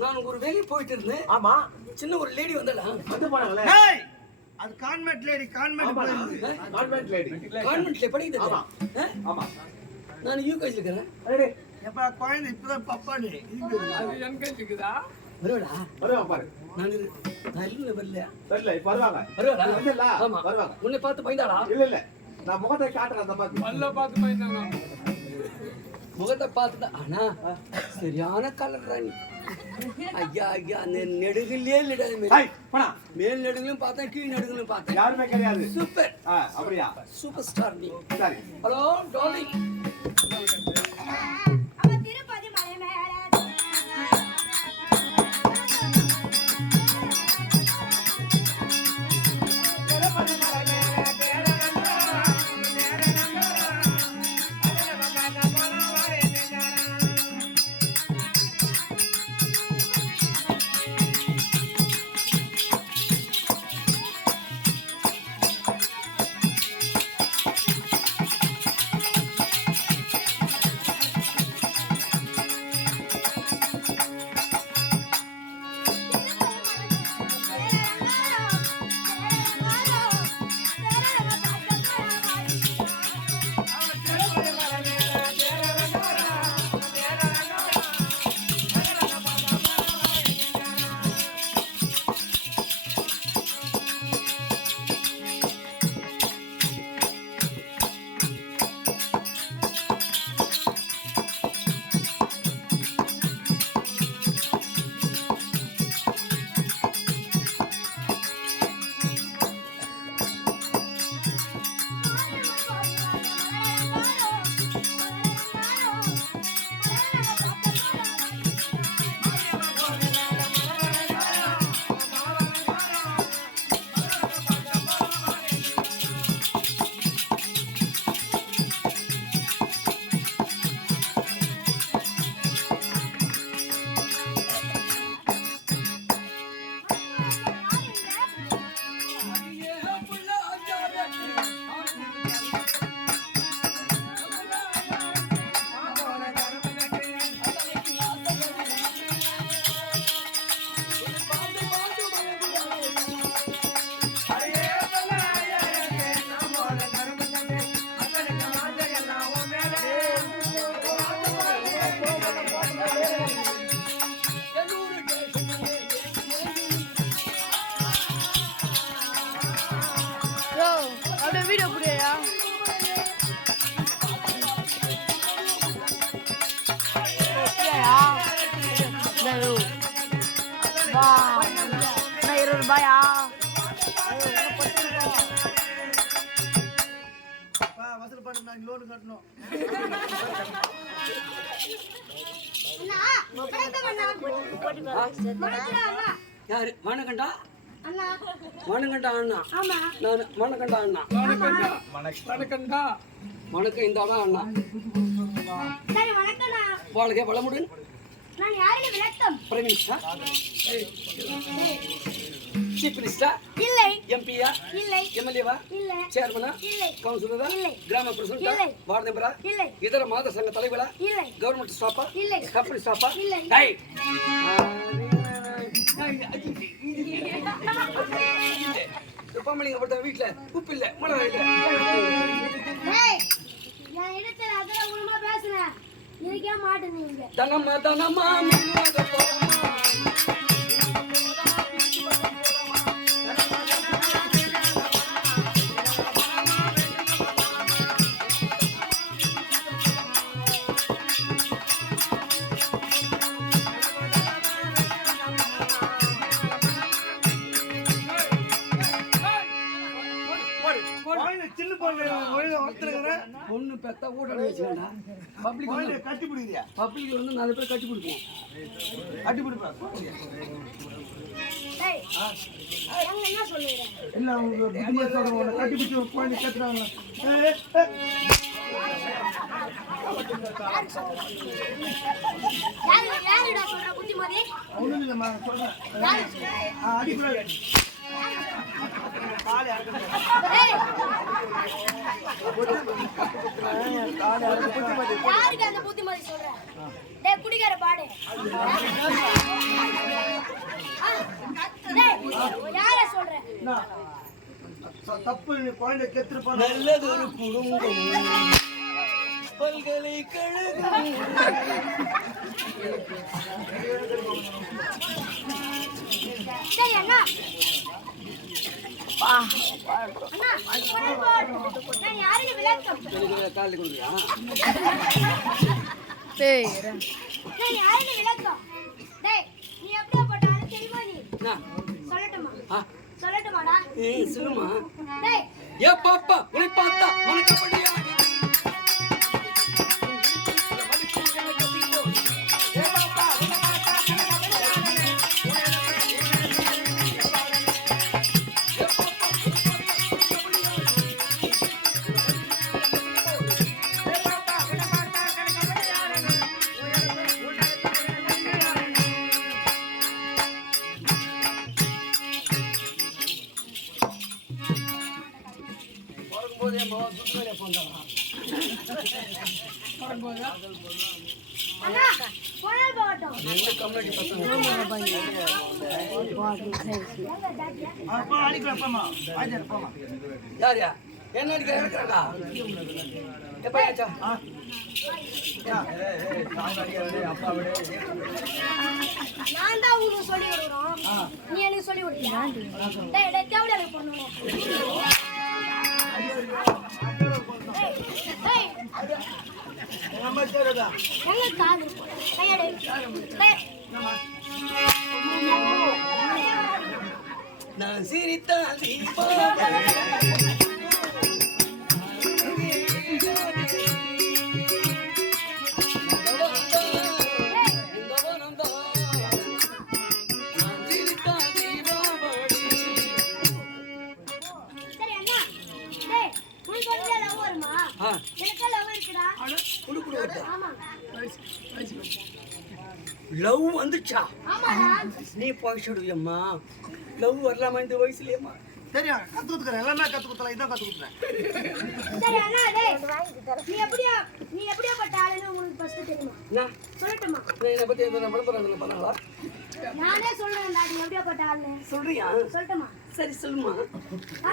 நான் ஒரு வேலையை போயிட்டு இருந்தேன். ஆமா, சின்ன ஒரு லேடி வந்தாளா? வந்து போனாங்களே. அது கான்வென்ட் லேடி, கான்வென்ட் லேடி. கான்வென்ட்ல படிக்குது. ஆமா ஆமா. நான் யூகேஜி இருக்கிறேன். எப்பா குழந்தை இப்பதான் பப்பானு அது என் கைக்குதா? வருவாடா? வருவாங்க பாரு. நான் இல்ல வரல. வரல, இப்ப வருவாங்க. வருவாடா? இல்ல, ஆமா வருவாங்க. உன்னை பார்த்து பயந்தாடா? இல்ல நான் முகத்தை காட்டுறேன் அந்த மாதிரி. பல்ல பார்த்து பயந்தாங்க. முகத்தை பார்த்துட்டா. ஆனா சரியான கலர் ராணி. ஐயா ஐயா அந்த நெடுகிலே இல்லடா. மேல் நெடுகிலும் பார்த்தேன், கீழ் நெடுகிலும் பார்த்தேன். யாருமே கிடையாது. சூப்பர். அப்படியா? சூப்பர் ஸ்டார் நீ. சரி. Hello darling. வீடியோ புரியா? ரூபாயா? வசூல் பண்ணி நான் லோன் கட்டணும். யாரு? மணக்கண்டா மணக்கண்டா அண்ணா. நான் மணக்கண்டா அண்ணா. வணக்கண்டா. வணக்கம் இந்த ஆளா அண்ணா. வாழ்க்கை வளமுடன். பிரைம் மினிஸ்டர், சீஃப் மினிஸ்டர், எம்பியா, எம்எல்ஏவா, சேர்மனா, கவுன்சிலரா, கிராம பிரசிடண்டா, வார்டு மெம்பரா, இதர மாத சங்க தலைவரா, கவர்மெண்ட் ஸ்டாஃபா, கம்பெனி ஸ்டாஃபா? பொம்பளைங்க பட்ட வீட்டுல உப்பு இல்ல, மிளகா இல்ல. தனமா தனமா பொண்ணு பெத்தா ஓட வச்சுக்கடா. பப்ளிக் கட்டி பிடிக்கிறியா? பப்ளிக் வந்து 4 பேர் கட்டி பிடிப்போம். கட்டி பிடிப்பா என்ன சொல்லுங்க? இல்ல அவங்க புத்தியா சொல்றவங்க கட்டி பிடிச்சு குழந்தை கேட்கறாங்க. யாருடா சொல்ற புத்திமதி? ஒண்ணும் இல்லம்மா சொல்றேன். அடிக்கூடாது. யாருக்கு அந்த புத்திமதி சொல்ற? யார சொல்ற? என்ன? தப்பு நீ குழந்தை கெத்துருப்பான். நல்லதொரு குடும்பம் பல்கலைக்கழகம். சரி அண்ணா. அண்ணா, நான் யாருக்கு விளக்கம்? காலையில் கொடுக்குறியா? நான் யாருக்கு விளக்கம்? டேய், நீ எப்படியா போட்டாலும் தெரியுமா நீ? என்ன? சொல்லட்டுமா? சொல்லட்டுமாடா? சொல்லுமா. டேய், ஏ பாப்பா உன்னை பார்த்தா உனக்கு அப்படியா? அண்ணா, போனால் போகட்டும். அடிக்கிறப்பமா போமா. யாரியா என்ன அடிக்கிற இருக்கிறாடா? எப்ப ஆச்சா? நான் தான் உனக்கு சொல்லி விடுறோம். நீ எனக்கு சொல்லி விடுறியா? டேய், டேய், தேவடி எனக்கு பண்ணுங்க. டேய், நம்ம சேரதா. எங்க காது? கையடி. டேய். நான் சிரித்தால் தீபாவளி. சரி அண்ணா. டேய், உனக்கு வந்து லவ் வருமா? எனக்கு லவ் இருக்குடா. ஆமா. லவ் வந்துச்சா? ஆமாடா. நீ போயிடுவியம்மா. லவ் வரலாமா இந்த வயசுலயம்மா? தெரியும், கத்து கொடுத்துறேன். எல்லாமே கத்து கொடுத்தலாம். இதான் கத்து கொடுத்துறேன். சரி அண்ணா, டேய், நீ எப்படியா பட்ட ஆளுன்னு உனக்கு ஃபர்ஸ்ட் தெரியுமா? என்ன? சொல்லட்டுமா? நான் என்னை பத்தி எதுவும் விளம்பரம் பண்ணாங்களா? நானே சொல்றேன்டா, நீ எப்படியா பட்ட ஆளுன்னு. சொல்றியா? சொல்லட்டுமா? சரி சொல்லுமா. ஆ?